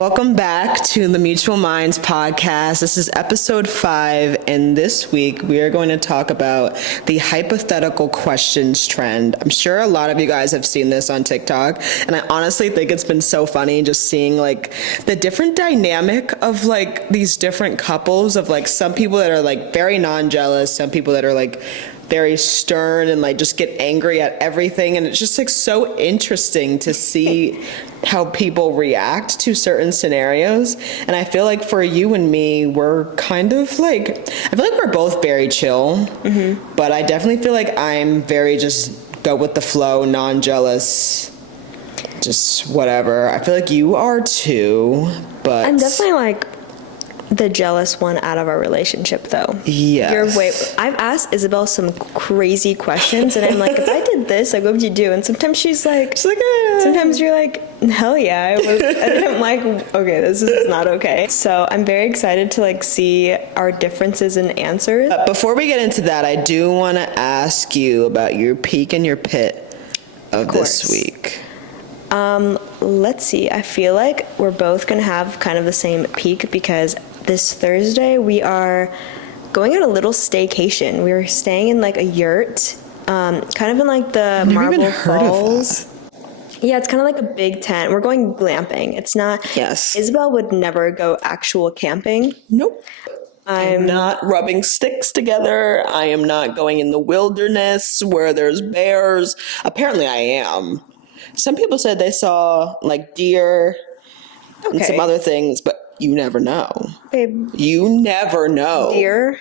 Welcome back to the Mutual Minds podcast. This is episode 5, and this week we are going to talk about the hypothetical questions trend. I'm sure a lot of you guys have seen this on TikTok, and I honestly think it's been so funny just seeing like the different dynamic of like these different couples of like some people that are like very non-jealous, some people that are like very stern and like just get angry at everything, and it's just like so interesting to see how people react to certain scenarios. And I feel like for you and me, we're kind of like, I feel like we're both very chill, but I definitely feel like I'm very just go with the flow, non-jealous, just whatever. I feel like you are too, but I'm definitely like the jealous one out of our relationship, though. Yes. I've asked Isabel some crazy questions, and I'm like, if I did this, like, what would you do? And sometimes she's like sometimes you're like, hell yeah, I would. And then I'm like, okay, this is not okay. So I'm very excited to like see our differences in answers. Before we get into that, I do want to ask you about your peak and your pit of this week. Let's see. I feel like we're both gonna have kind of the same peak because this Thursday we are going on a little staycation. We were staying in like a yurt, kind of in like the Marble Falls. Yeah, it's kind of like a big tent. We're going glamping. It's not. Yes. Isabel would never go actual camping. Nope. I'm not rubbing sticks together. I am not going in the wilderness where there's bears. Apparently I am. Some people said they saw like deer and some other things, but you never know. Babe. You never know. Deer?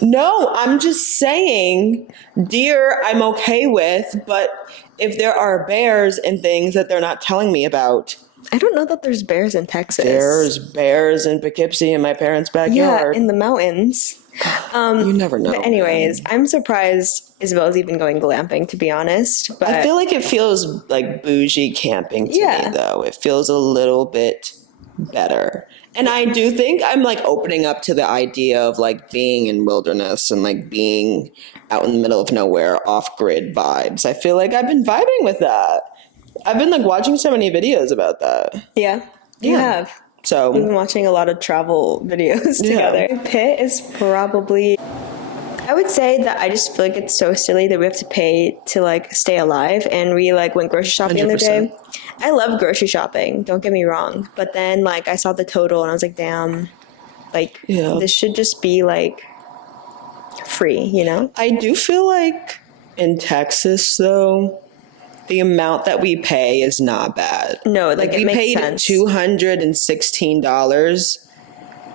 No, I'm just saying deer I'm okay with, but if there are bears and things that they're not telling me about. I don't know that there's bears in Texas. There's bears in Poughkeepsie in my parents' backyard. Yeah, in the mountains. You never know. But anyways, I'm surprised Isabel's even going glamping, to be honest. But I feel like it feels like bougie camping to me, though. It feels a little bit better. And I do think I'm like opening up to the idea of like being in wilderness and like being out in the middle of nowhere, off-grid vibes. I feel like I've been vibing with that. I've been like watching so many videos about that. Yeah, you have. So we've been watching a lot of travel videos together. My pit is probably, I would say that I just feel like it's so silly that we have to pay to like stay alive, and we like went grocery shopping 100%. The other day. I love grocery shopping, don't get me wrong, but then like I saw the total and I was like, damn, like this should just be like free, you know? I do feel like in Texas though, the amount that we pay is not bad. No, like we paid $216,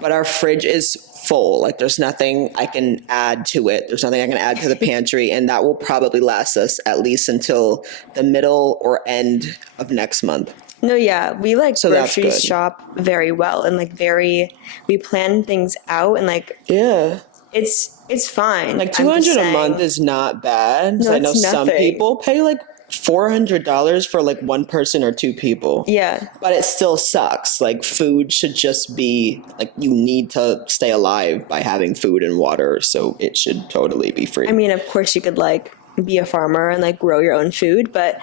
but our fridge is full. Like there's nothing I can add to it. There's nothing I can add to the pantry, and that will probably last us at least until the middle or end of next month. No, yeah, we like grocery shop very well, and like we plan things out, and like it's fine. Like $200 a month is not bad. No, I know nothing. some people pay like $400 for like one person or two people. Yeah. But it still sucks. Like food should just be like, you need to stay alive by having food and water, so it should totally be free. I mean, of course you could like be a farmer and like grow your own food, but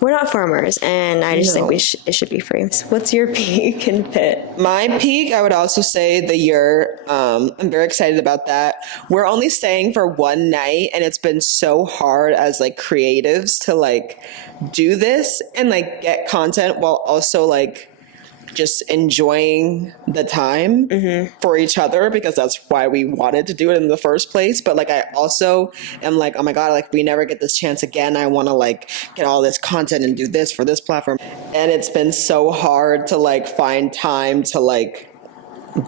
we're not farmers, and I just think it should be free. So what's your peak and pit? My peak, I would also say the yurt. I'm very excited about that. We're only staying for one night, and it's been so hard as like creatives to like do this and like get content while also like just enjoying the time for each other, because that's why we wanted to do it in the first place. But like I also am like, oh my god, like we never get this chance again. I want to like get all this content and do this for this platform, and it's been so hard to like find time to like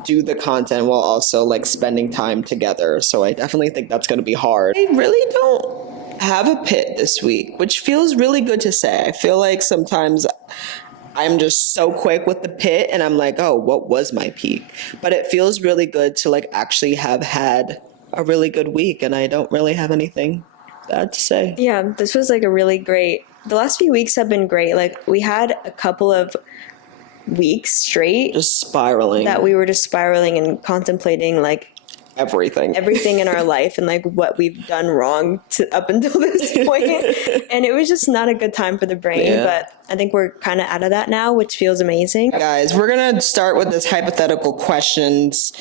do the content while also like spending time together. So I definitely think that's going to be hard. I really don't have a pit this week, which feels really good to say. I feel like sometimes I'm just so quick with the pit and I'm like, oh, what was my peak? But it feels really good to like actually have had a really good week, and I don't really have anything bad to say. Yeah, this was like a really great, the last few weeks have been great. Like we had a couple of weeks straight just spiraling, that we were just spiraling and contemplating like everything in our life and like what we've done wrong up until this point. And it was just not a good time for the brain, but I think we're kind of out of that now, which feels amazing. Guys, we're going to start with this hypothetical questions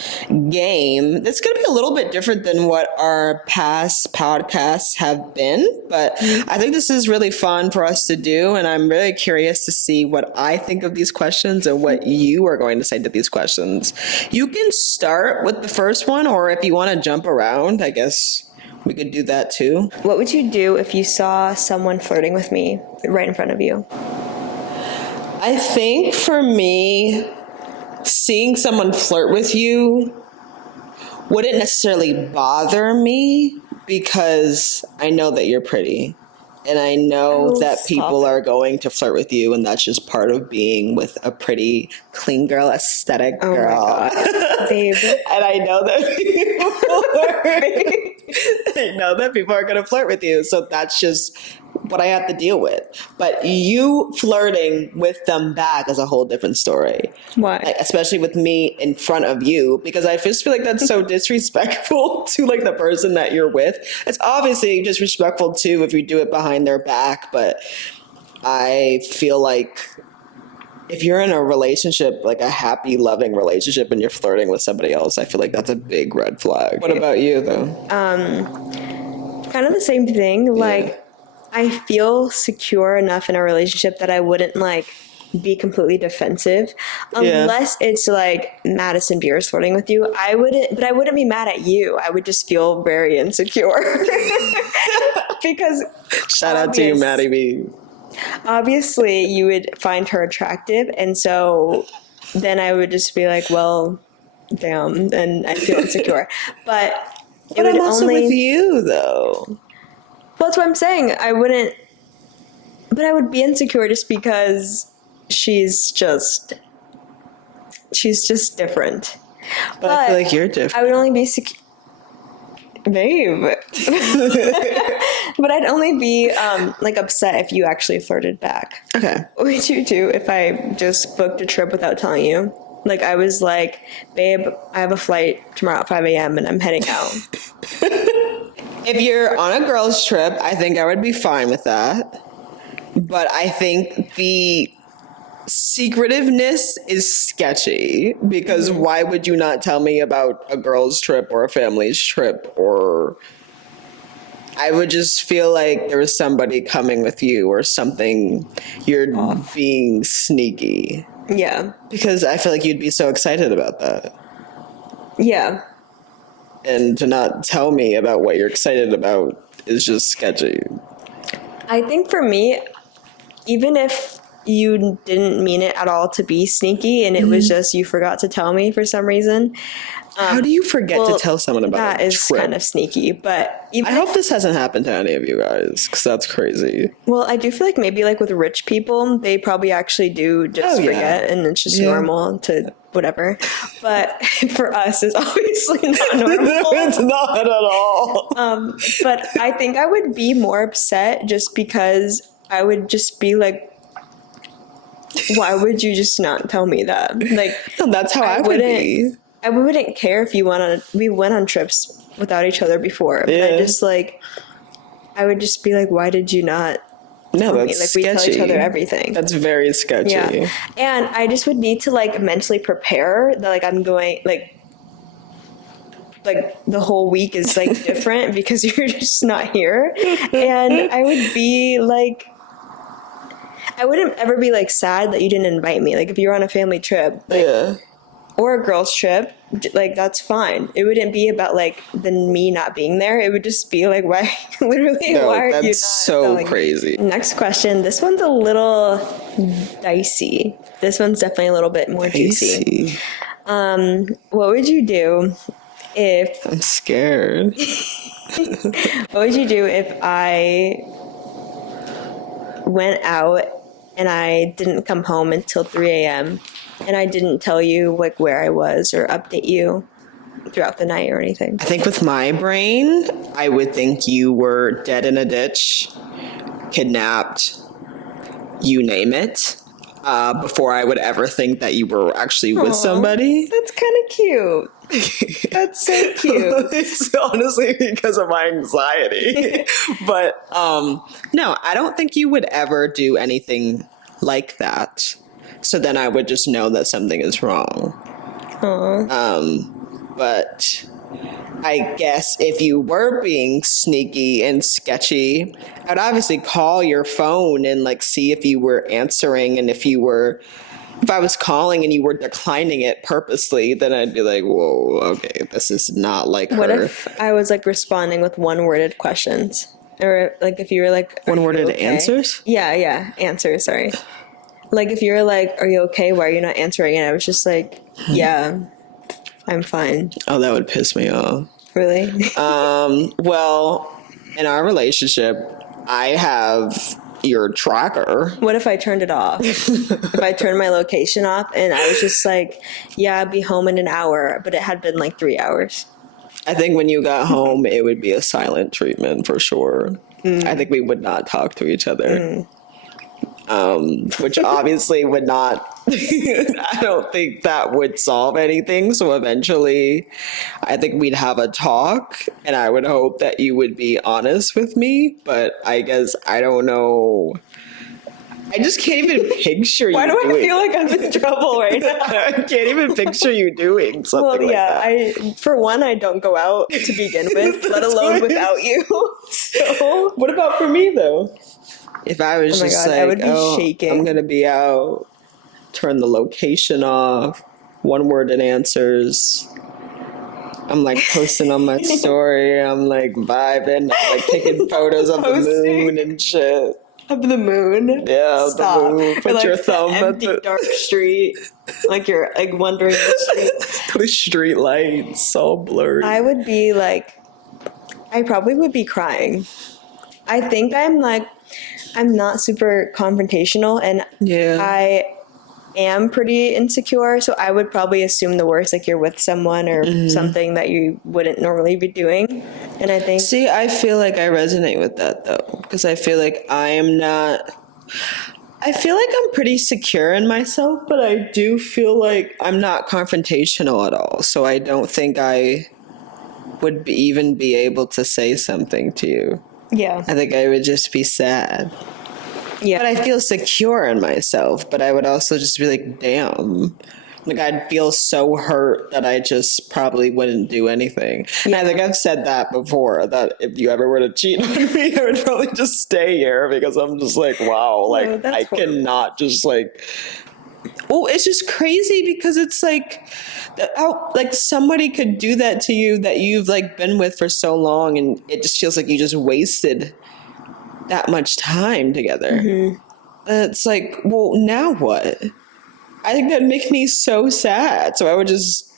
game. It's going to be a little bit different than what our past podcasts have been, but I think this is really fun for us to do, and I'm really curious to see what I think of these questions and what you are going to say to these questions. You can start with the first one, or if you want to jump around, I guess we could do that too. What would you do if you saw someone flirting with me right in front of you? I think for me, seeing someone flirt with you wouldn't necessarily bother me because I know that you're pretty. And I know that people are going to flirt with you, and that's just part of being with a pretty, clean girl, aesthetic girl. Oh my God, babe. And I know that people are going to flirt with you. So that's just what I have to deal with. But you flirting with them back is a whole different story. Why? Like, especially with me in front of you, because I just feel like that's so disrespectful to like the person that you're with. It's obviously disrespectful too if you do it behind their back, but I feel like if you're in a relationship, like a happy, loving relationship, and you're flirting with somebody else, I feel like that's a big red flag. What about you though? Kind of the same thing. Like, I feel secure enough in a relationship that I wouldn't like be completely defensive unless it's like Madison Beer's flirting with you. I wouldn't be mad at you. I would just feel very insecure because shout out to you, Maddie B. Obviously you would find her attractive, and so then I would just be like, well, damn, and I feel insecure. But I'm also with you though. Well, that's what I'm saying. I would be insecure just because she's just different. But I feel like you're different. I would only be babe. But I'd only be like upset if you actually flirted back. Okay. What would you do if I just booked a trip without telling you? Like, I was like, babe, I have a flight tomorrow at 5 a.m. and I'm heading out. If you're on a girls' trip, I think I would be fine with that. But I think the secretiveness is sketchy, because why would you not tell me about a girls' trip or a family's trip? Or I would just feel like there was somebody coming with you or something. You're being sneaky. Yeah. Because I feel like you'd be so excited about that. Yeah. And to not tell me about what you're excited about is just sketchy. I think for me, even if you didn't mean it at all to be sneaky and it was just you forgot to tell me for some reason. How do you forget to tell someone about that? That is kind of sneaky, but I hope this hasn't happened to any of you guys, because that's crazy. Well, I do feel like maybe like with rich people, they probably actually do just forget, and it's just normal to whatever. But for us, it's obviously not normal. It's not at all. But I think I would be more upset just because I would just be like, why would you just not tell me that? Like, that's how I would be. I wouldn't care if we went on trips without each other before. But I just like, I would just be like, why did you not tell me? Like, sketchy. We tell each other everything. That's very sketchy. Yeah. And I just would need to like mentally prepare that like I'm going like the whole week is like different because you're just not here. And I would be like, I wouldn't ever be like sad that you didn't invite me. Like if you're on a family trip, like, or a girls trip, like that's fine. It wouldn't be about like me not being there. It would just be like, why? Literally, why are you not? That's so crazy. Next question. This one's a little dicey. This one's definitely a little bit more juicy. What would you do if? I'm scared. What would you do if I went out and I didn't come home until 3 a.m. and I didn't tell you like where I was or update you throughout the night or anything? I think with my brain, I would think you were dead in a ditch, kidnapped, you name it. before I would ever think that you were actually with somebody. That's kind of cute. That's so cute. It's honestly because of my anxiety. But no, I don't think you would ever do anything like that. So then I would just know that something is wrong. But I guess if you were being sneaky and sketchy, I'd obviously call your phone and like see if you were answering, and if I was calling and you were declining it purposely, then I'd be like, whoa, okay, this is not like her. What if I was like responding with one-worded questions? Or like if you were like, one-worded answers? Yeah, answers, sorry. Like if you were like, are you okay? Why are you not answering? And I was just like, yeah, I'm fine. Oh, that would piss me off. Really? Well, in our relationship, I have your tracker. What if I turned it off? If I turned my location off and I was just like, yeah, I'll be home in an hour, but it had been like 3 hours. I think when you got home, it would be a silent treatment for sure. I think we would not talk to each other. Which obviously would not, I don't think that would solve anything. So eventually, I think we'd have a talk, and I would hope that you would be honest with me. But I guess, I don't know. I just can't even picture you. Why do doing I feel like I'm in trouble right now? I can't even picture you doing something like that. For one, I don't go out to begin with, let alone without you. So, what about for me though? If I was just like, I would be shaking. I'm going to be out, turn the location off, one-worded answers. I'm like posting on my story. I'm like vibing. I'm like taking photos of the moon and shit. Of the moon? Yeah, Stop. the moon. Put like your thumb at the dark street. Like you're like wandering the street. The street lights all blurry. I would be like, I probably would be crying. I think I'm not super confrontational, and I am pretty insecure, so I would probably assume the worst, like you're with someone or something that you wouldn't normally be doing. And I think... See, I feel like I resonate with that, though, because I feel like I'm pretty secure in myself, but I do feel like I'm not confrontational at all, so I don't think I would even be able to say something to you. Yeah. I think I would just be sad. Yeah. But I feel secure in myself, but I would also just be like, damn. Like, I'd feel so hurt that I just probably wouldn't do anything. Yeah. And I think I've said that before, that if you ever were to cheat on me, I would probably just stay here, because I'm just like, wow, like, I cannot just like... Oh, it's just crazy, because it's like, how, like, somebody could do that to you that you've like been with for so long, and it just feels like you just wasted that much time together. It's like, well, now what? I think that'd make me so sad. So I would just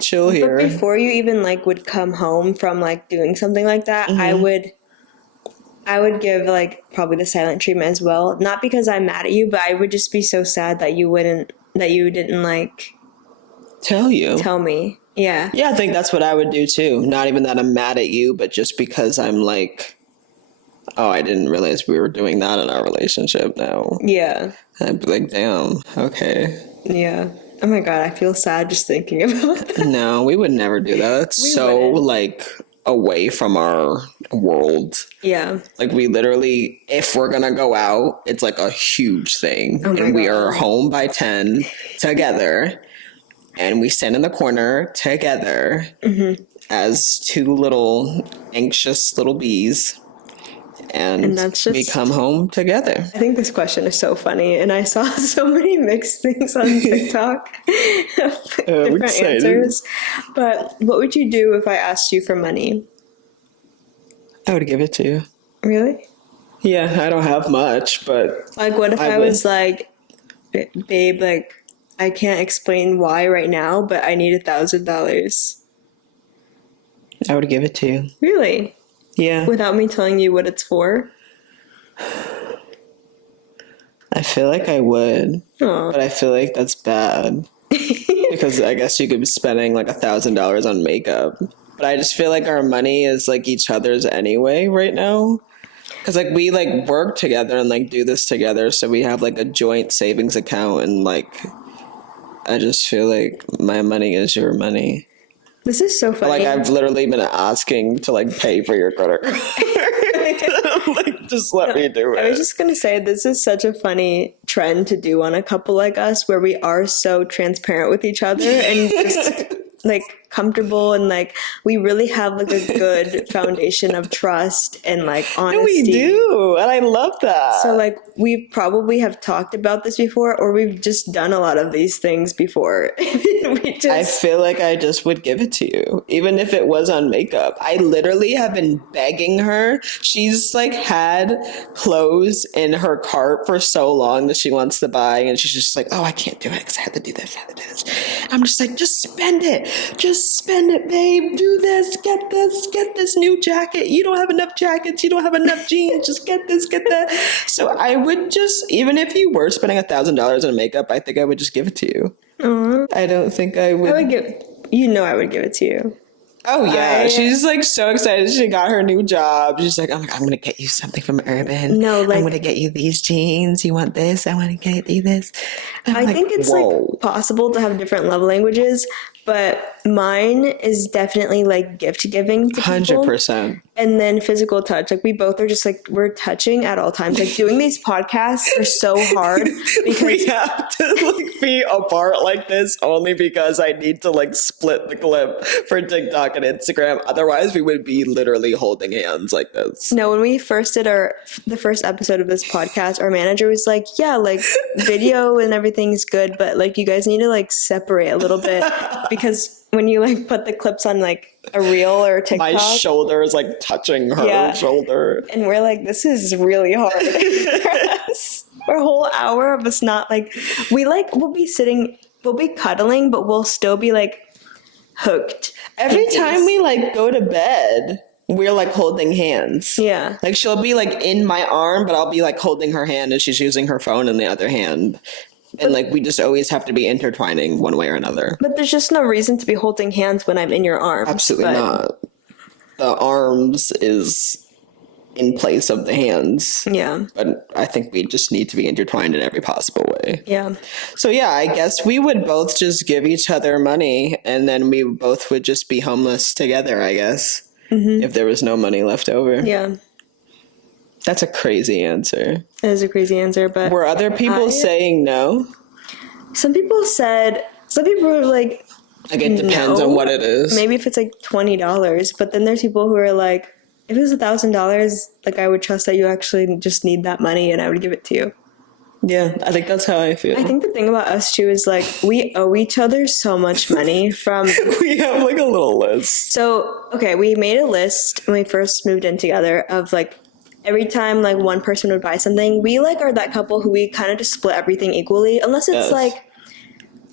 chill here. But before you even like would come home from like doing something like that, I would give like probably the silent treatment as well. Not because I'm mad at you, but I would just be so sad that you didn't like tell me. Yeah. Yeah, I think that's what I would do too. Not even that I'm mad at you, but just because I'm like, oh, I didn't realize we were doing that in our relationship now. Yeah. I'd be like, damn, okay. Yeah. Oh my God, I feel sad just thinking about that. No, we would never do that. That's like away from our world. Yeah. Like, we literally, if we're gonna go out, it's like a huge thing. Oh my God. We are home by 10 together, and we stand in the corner together as two little anxious little bees. And that's just, we come home together. I think this question is so funny, and I saw so many mixed things on TikTok. Different answers. But what would you do if I asked you for money? I would give it to you. Really? Yeah, I don't have much, but... Like, what if I was like, babe, like, I can't explain why right now, but I need $1,000. I would give it to you. Really? Yeah. Without me telling you what it's for? I feel like I would. Aww. But I feel like that's bad. Because I guess you could be spending like $1,000 on makeup. But I just feel like our money is like each other's anyway right now. Because like we like work together and like do this together, so we have like a joint savings account, and like I just feel like my money is your money. This is so funny. Like I've literally been asking to like pay for your credit card. Like just let me do it. I was just gonna say, this is such a funny trend to do on a couple like us, where we are so transparent with each other and just like comfortable, and like we really have like a good foundation of trust and like honesty. No, we do, and I love that. So like we probably have talked about this before, or we've just done a lot of these things before. I feel like I just would give it to you, even if it was on makeup. I literally have been begging her. She's like had clothes in her cart for so long that she wants to buy, and she's just like, oh, I can't do it because I have to do this, I have to do this. I'm just like, just spend it. Just spend it, babe. Do this. Get this new jacket. You don't have enough jackets. You don't have enough jeans. Just get this, get that. So I would just, even if you were spending $1,000 on makeup, I think I would just give it to you. I don't think I would. I would give it to you. Oh yeah, she's like so excited. She got her new job. She's like, oh my God, I'm gonna get you something from Urban. No, like, I'm gonna get you these jeans. You want this? I want to get you this. I think it's like possible to have different love languages, but mine is definitely like gift giving to people. 100%. And then physical touch. Like we both are just like, we're touching at all times. Like doing these podcasts are so hard because we have to like be apart like this only because I need to like split the clip for TikTok and Instagram. Otherwise we would be literally holding hands like this. No, when we first did the first episode of this podcast, our manager was like, yeah, like video and everything's good, but like you guys need to like separate a little bit, because when you like put the clips on like a reel or TikTok, my shoulder is like touching her shoulder, and we're like, this is really hard for us. For a whole hour of us not like, we'll be cuddling, but we'll still be like hooked. Every time we like go to bed, we're like holding hands. Yeah. Like she'll be like in my arm, but I'll be like holding her hand and she's using her phone in the other hand. And like we just always have to be intertwining one way or another. But there's just no reason to be holding hands when I'm in your arms. Absolutely not. The arms is in place of the hands. Yeah. But I think we just need to be intertwined in every possible way. Yeah. So yeah, I guess we would both just give each other money, and then we both would just be homeless together, I guess. Mm-hmm. If there was no money left over. Yeah. That's a crazy answer. That is a crazy answer, but... Were other people saying no? Some people were like... Like, it depends on what it is. Maybe if it's like $20, but then there's people who are like, if it was $1,000, like, I would trust that you actually just need that money and I would give it to you. Yeah, I think that's how I feel. I think the thing about us too is like we owe each other so much money from... We have like a little list. So, okay, we made a list when we first moved in together of like every time like one person would buy something, we like are that couple who we kind of just split everything equally, unless it's like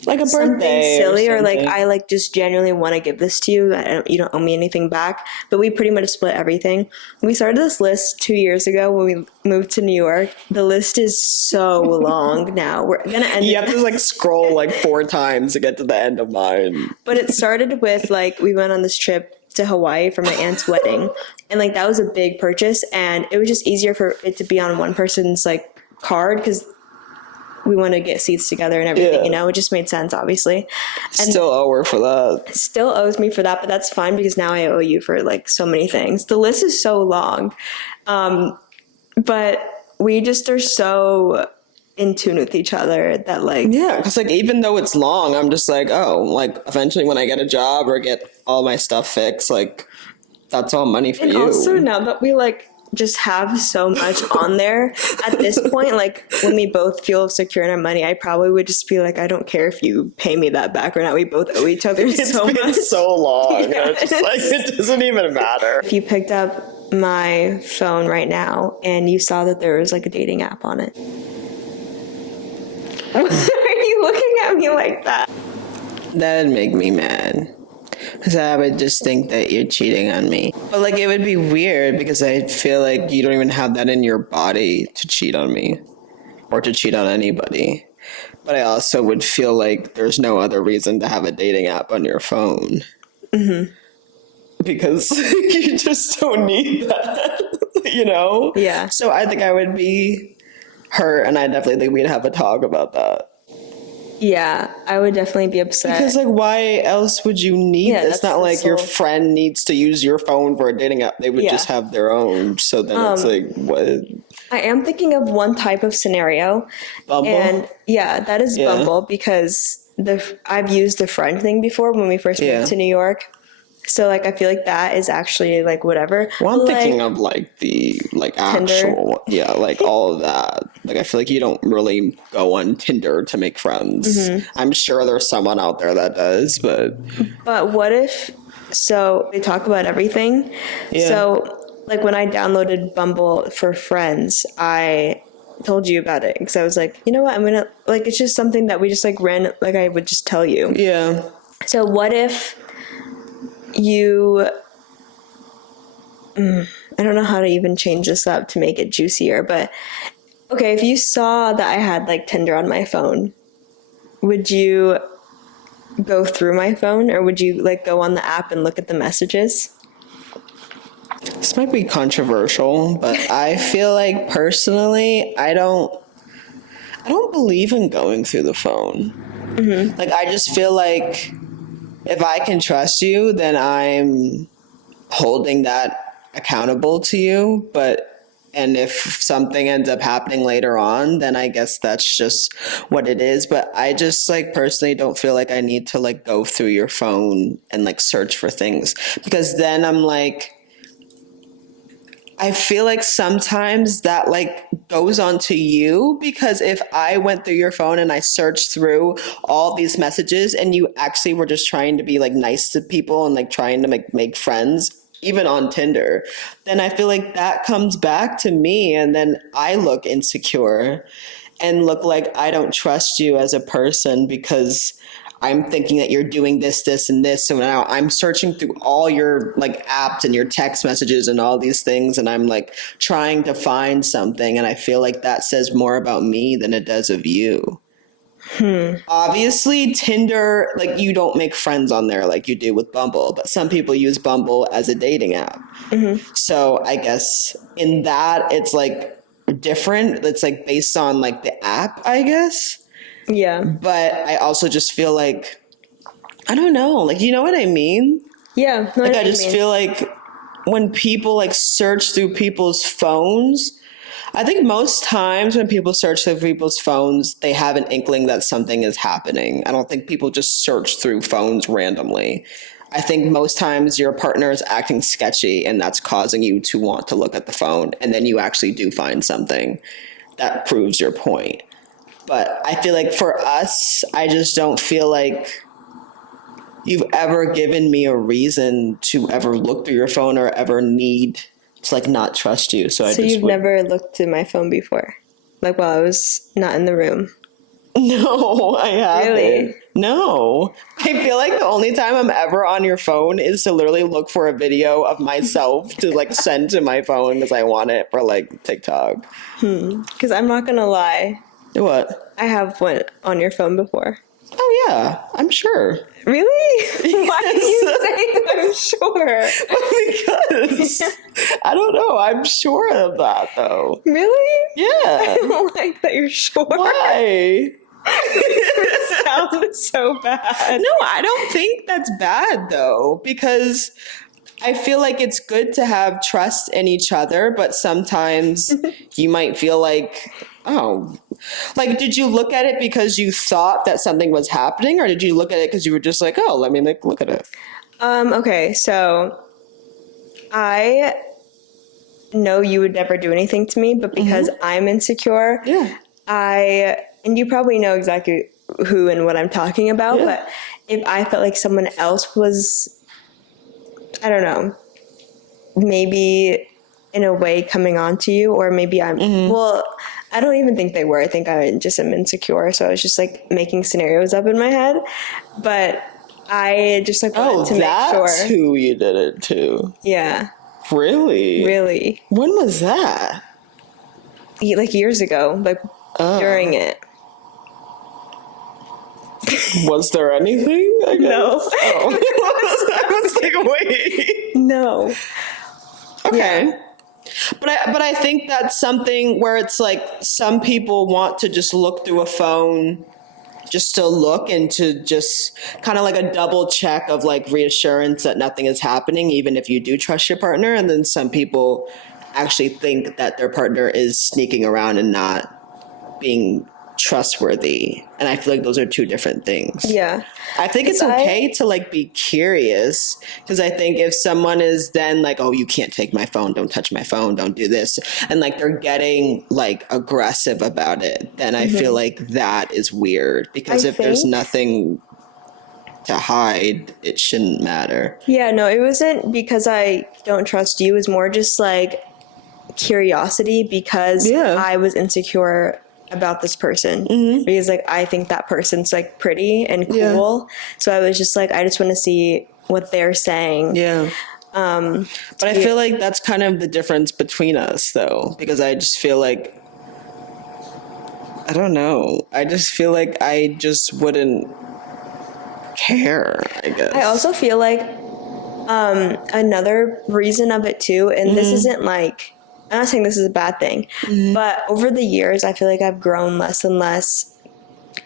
a birthday silly or like I like just genuinely want to give this to you. You don't owe me anything back, but we pretty much split everything. We started this list 2 years ago when we moved to New York. The list is so long now. We're gonna end. You have to like scroll like 4 times to get to the end of mine. But it started with like we went on this trip to Hawaii for my aunt's wedding, and like that was a big purchase, and it was just easier for it to be on one person's like card because we want to get seats together and everything, you know, it just made sense, obviously. And still owe her for that. Still owes me for that, but that's fine because now I owe you for like so many things. The list is so long. But we just are so in tune with each other that like... Yeah, because like even though it's long, I'm just like, oh, like eventually when I get a job or get all my stuff fixed, like that's all money for you. And also now that we like... just have so much on there at this point, like when we both feel secure in our money, I probably would just be like, I don't care if you pay me that back or not, we both owe each other so much. It's so long. Yeah. It's just like it doesn't even matter. If you picked up my phone right now and you saw that there was like a dating app on it, why are you looking at me like that? That'd make me mad. Because I would just think that you're cheating on me. But, like, it would be weird because I feel like you don't even have that in your body to cheat on me or to cheat on anybody. But I also would feel like there's no other reason to have a dating app on your phone. Mm-hmm. Because you just don't need that. you know? Yeah. So I think I would be hurt, and I definitely think we'd have a talk about that. Yeah, I would definitely be upset. Because, like, why else would you need Yeah, It's not like your friend needs to use your phone for a dating app. They would just have their own. So then it's like, what? I am thinking of one type of scenario. Bumble? And yeah, that is Bumble, because I've used the friend thing before when we first moved to New York. So, like, I feel like that is actually, like, whatever. Well, I'm thinking of, like, the, like, actual, Tinder. like, all of that. Like, I feel like you don't really go on Tinder to make friends. I'm sure there's someone out there that does, but... But what if... So, they talk about everything. Yeah. So, like, when I downloaded Bumble for friends, I told you about it. Because I was like, you know what, I'm gonna... Like, it's just something that we just, like, like, I would just tell you. Yeah. So, what if... you I don't know how to even change this up to make it juicier, but okay, if you saw that I had like Tinder on my phone, would you go through my phone, or would you like go on the app and look at the messages? This might be controversial, but I feel like personally I don't believe in going through the phone. Like, I just feel like if I can trust you, then I'm holding that accountable to you. And if something ends up happening later on, then I guess that's just what it is. But I just, like, personally don't feel like I need to, like, go through your phone and, like, search for things. Because then I'm like, I feel like sometimes that, like, goes on to you, because if I went through your phone and I searched through all these messages and you actually were just trying to be, like, nice to people and, like, trying to make friends, even on Tinder, then I feel like that comes back to me, and then I look insecure and look like I don't trust you as a person because I'm thinking that you're doing this, this, and this. So now I'm searching through all your, like, apps and your text messages and all these things, and I'm, like, trying to find something. And I feel like that says more about me than it does of you. Obviously, Tinder, like, you don't make friends on there like you do with Bumble, but some people use Bumble as a dating app. So I guess in that, it's, like, different. It's, like, based on, like, the app, I guess. Yeah. But I also just feel like, I don't know, like, you know what I mean? Yeah. Like, I just feel like when people, like, search through people's phones, I think most times when people search through people's phones, they have an inkling that something is happening. I don't think people just search through phones randomly. I think most times your partner is acting sketchy, and that's causing you to want to look at the phone, and then you actually do find something that proves your point. But I feel like for us, I just don't feel like you've ever given me a reason to ever look through your phone or ever need to, like, not trust you. So you've never looked through my phone before? Like, while I was not in the room? No, I haven't. Really? No. I feel like the only time I'm ever on your phone is to literally look for a video of myself to, like, send to my phone because I want it for, like, TikTok. Because I'm not going to lie. What? I have went on your phone before. Oh, yeah. I'm sure. Really? Why are you saying I'm sure? Because, I don't know. I'm sure of that, though. Really? Yeah. I don't like that you're sure. Why? It sounds so bad. No, I don't think that's bad, though, because I feel like it's good to have trust in each other, but sometimes you might feel like, oh, like, did you look at it because you thought that something was happening, or did you look at it because you were just like, oh, let me, like, look at it? Okay, so I know you would never do anything to me, but because I'm insecure, and you probably know exactly who and what I'm talking about, but if I felt like someone else was, I don't know, maybe in a way coming on to you, or maybe I'm, well, I don't even think they were. I think I just am insecure, so I was just, like, making scenarios up in my head, but I just, like, wanted to make sure. That's who you did it to. Yeah. Really? Really. When was that? Like, years ago, like, during it. Was there anything? I guess? No. Oh. I was like, wait. No. Okay. Yeah. But I think that's something where it's like some people want to just look through a phone just to look and to just kind of like a double check of like reassurance that nothing is happening, even if you do trust your partner. And then some people actually think that their partner is sneaking around and not being trustworthy. And I feel like those are two different things. Yeah. I think it's okay to like be curious, because I think if someone is then like, oh, you can't take my phone, don't touch my phone, don't do this, and like they're getting like aggressive about it, then I feel like that is weird, because if there's nothing to hide, it shouldn't matter. Yeah, no, it wasn't because I don't trust you. It was more just like curiosity, because I was insecure about this person, because like I think that person's like pretty and cool, so I was just like, I just want to see what they're saying. But I feel like that's kind of the difference between us, though, because I just feel like, I don't know, I just feel like I just wouldn't care, I guess. I also feel like another reason of it too, and this isn't like, I'm not saying this is a bad thing, but over the years, I feel like I've grown less and less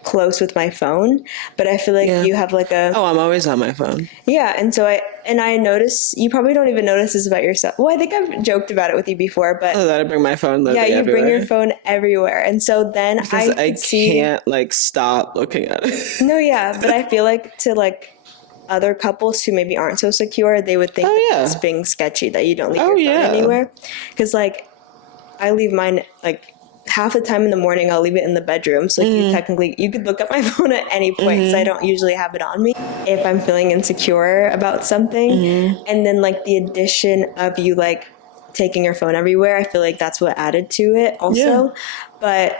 close with my phone. But I feel like you have like a... Oh, I'm always on my phone. Yeah, and so I notice, you probably don't even notice this about yourself. Well, I think I've joked about it with you before, but... Oh, that I bring my phone literally you everywhere. bring your phone everywhere. And so then because I can't like stop looking at it. No, yeah, but I feel like to like... other couples who maybe aren't so secure, they would think it's being sketchy that you don't leave your phone anywhere. Because like I leave mine like half the time in the morning, I'll leave it in the bedroom. So like you could look at my phone at any point, because I don't usually have it on me if I'm feeling insecure about something. And then like the addition of you like taking your phone everywhere, I feel like that's what added to it also. But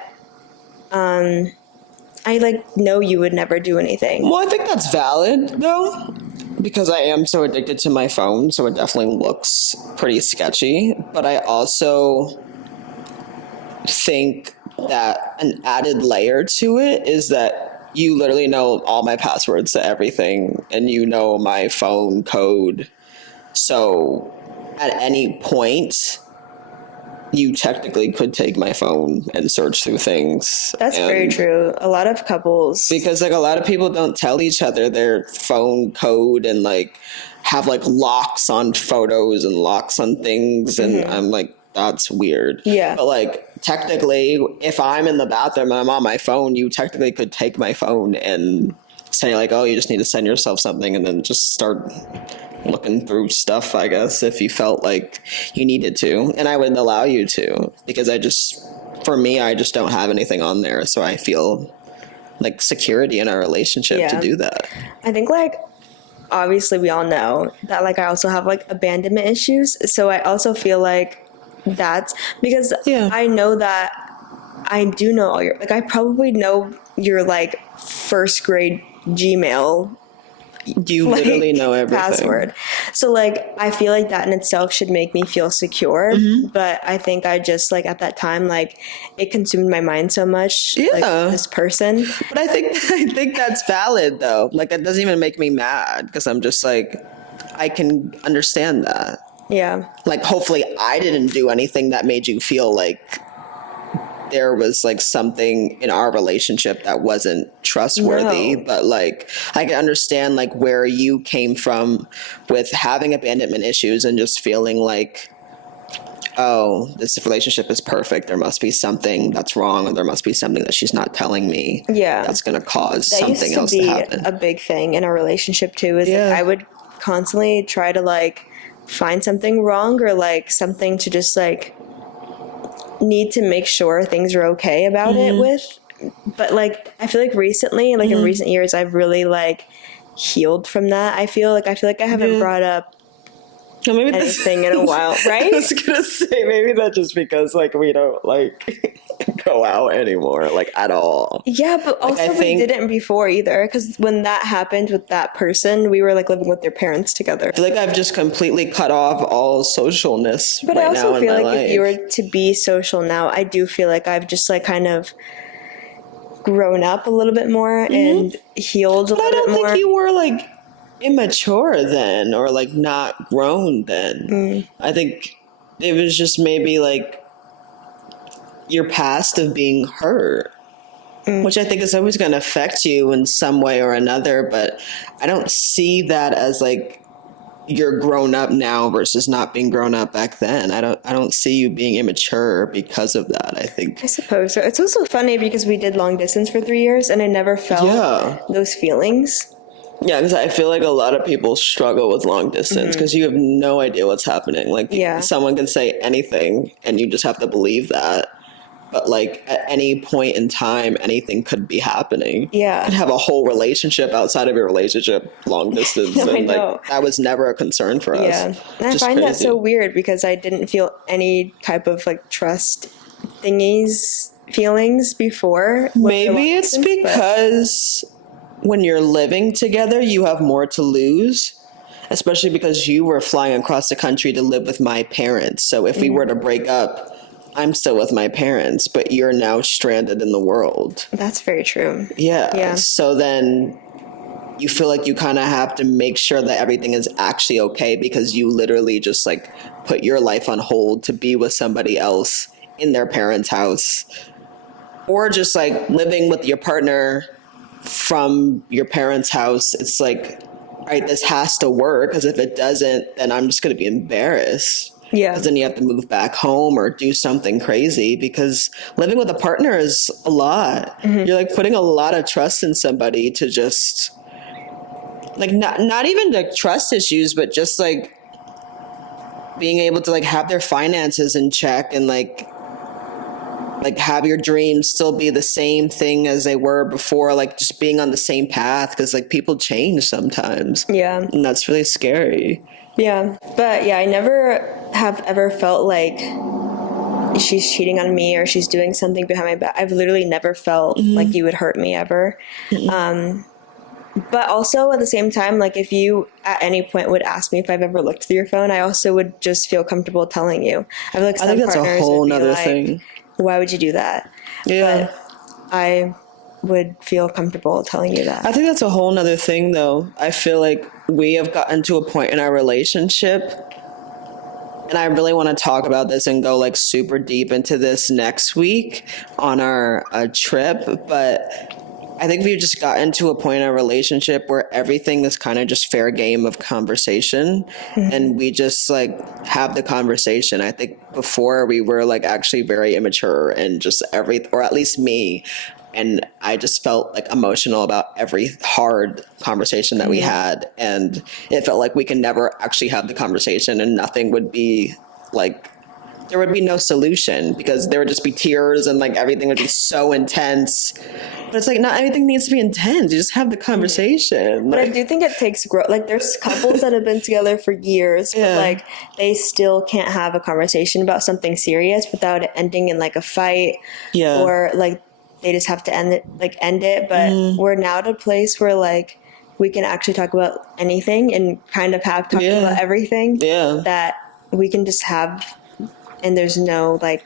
I like know you would never do anything. Well, I think that's valid though, because I am so addicted to my phone, so it definitely looks pretty sketchy. But I also think that an added layer to it is that you literally know all my passwords to everything, and you know my phone code. So at any point, you technically could take my phone and search through things. That's very true. A lot of couples... Because like a lot of people don't tell each other their phone code, and like have like locks on photos and locks on things. And I'm like, that's weird. Yeah. But like technically, if I'm in the bathroom and I'm on my phone, you technically could take my phone and say like, oh, you just need to send yourself something, and then just start looking through stuff, I guess, if you felt like you needed to. And I wouldn't allow you to, because I just don't have anything on there, so I feel like security in our relationship to do that. I think like obviously we all know that like I also have like abandonment issues, so I also feel like that's because I know that I do know all your, like I probably know your like first grade Gmail. You like, literally know everything. Password. So like I feel like that in itself should make me feel secure. But I think I just like at that time like it consumed my mind so much. Like this person. But I think that's valid though. Like it doesn't even make me mad, because I'm just like, I can understand that. Yeah. Like hopefully I didn't do anything that made you feel like there was like something in our relationship that wasn't trustworthy. But like I can understand like where you came from with having abandonment issues and just feeling like, oh, this relationship is perfect, there must be something that's wrong, or there must be something that she's not telling me that's going to cause something else to happen. A big thing in a relationship too is like I would constantly try to like find something wrong, or like something to just like need to make sure things are okay about it with. But like I feel like recently, like in recent years, I've really like healed from that. I feel like I haven't brought up anything in a while, right? I was gonna say maybe that's just because like we don't like go out anymore, like at all. Yeah, but also like, we didn't before either, because when that happened with that person, we were like living with their parents together. I feel like I've just completely cut off all socialness. But right I also now feel in my like life. if you were to be social now, I do feel like I've just like kind of grown up a little bit more and healed a little bit more. I don't think you were like immature then, or like not grown then. I think it was just maybe like your past of being hurt, which I think is always going to affect you in some way or another. But I don't see that as like you're grown up now versus not being grown up back then. I don't see you being immature because of that, I think. I suppose so. It's also funny because we did long distance for 3 years and I never felt those feelings. Yeah, because I feel like a lot of people struggle with long distance because you have no idea what's happening. Like, someone can say anything and you just have to believe that. But, like, at any point in time, anything could be happening. Yeah. You could have a whole relationship outside of your relationship, long distance. No, and, like, that was never a concern for us. Yeah. And I find that so weird because I didn't feel any type of, like, trust feelings before. Maybe it's because when you're living together, you have more to lose. Especially because you were flying across the country to live with my parents. So if we were to break up, I'm still with my parents, but you're now stranded in the world. That's very true. Yeah. So then you feel like you kind of have to make sure that everything is actually okay because you literally just like put your life on hold to be with somebody else in their parents' house. Or just like living with your partner from your parents' house. It's like, all right, this has to work because if it doesn't, then I'm just going to be embarrassed. Yeah. Because then you have to move back home or do something crazy because living with a partner is a lot. You're like putting a lot of trust in somebody to just like not even the trust issues, but just like being able to like have their finances in check and like have your dreams still be the same thing as they were before, like just being on the same path because like people change sometimes. Yeah. And that's really scary. Yeah. But yeah, I never have ever felt like she's cheating on me or she's doing something behind my back. I've literally never felt like you would hurt me ever. But also at the same time, like if you at any point would ask me if I've ever looked through your phone, I also would just feel comfortable telling you. I feel like some think that's a whole nother like, thing. Why would you do that? Yeah. But I would feel comfortable telling you that. I think that's a whole nother thing though. I feel like we have gotten to a point in our relationship, and I really want to talk about this and go like super deep into this next week on our trip, but I think we've just gotten to a point in our relationship where everything is kind of just fair game of conversation, and we just like have the conversation. I think before we were like actually very immature and just or at least me, and I just felt like emotional about every hard conversation that we had, and it felt like we can never actually have the conversation and nothing would be like, there would be no solution because there would just be tears and like everything would be so intense. But it's like not everything needs to be intense. You just have the conversation. But I do think it takes growth. Like there's couples that have been together for years, but like they still can't have a conversation about something serious without it ending in like a fight. Yeah. Or like they just have to end it. But we're now at a place where like we can actually talk about anything and kind of have talked about everything. Yeah. That we can just have, and there's no like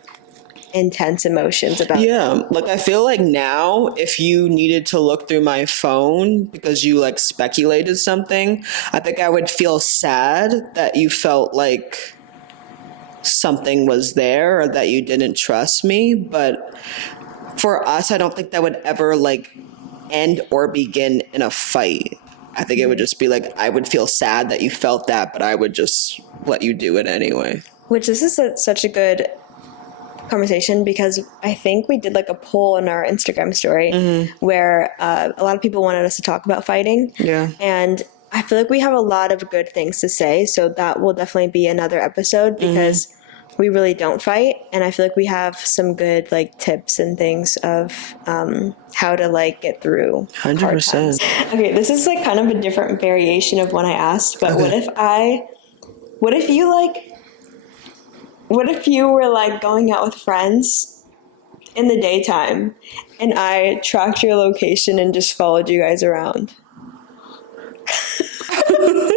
intense emotions about it. Like I feel like now if you needed to look through my phone because you like speculated something, I think I would feel sad that you felt like something was there or that you didn't trust me. But for us, I don't think that would ever like end or begin in a fight. I think it would just be like, I would feel sad that you felt that, but I would just let you do it anyway. Which this is such a good conversation because I think we did like a poll in our Instagram story where a lot of people wanted us to talk about fighting. Yeah. And I feel like we have a lot of good things to say. So that will definitely be another episode because we really don't fight. And I feel like we have some good like tips and things of how to like get through 100%. Okay, this is like kind of a different variation of one I asked, but what if you were like going out with friends in the daytime and I tracked your location and just followed you guys around? I would be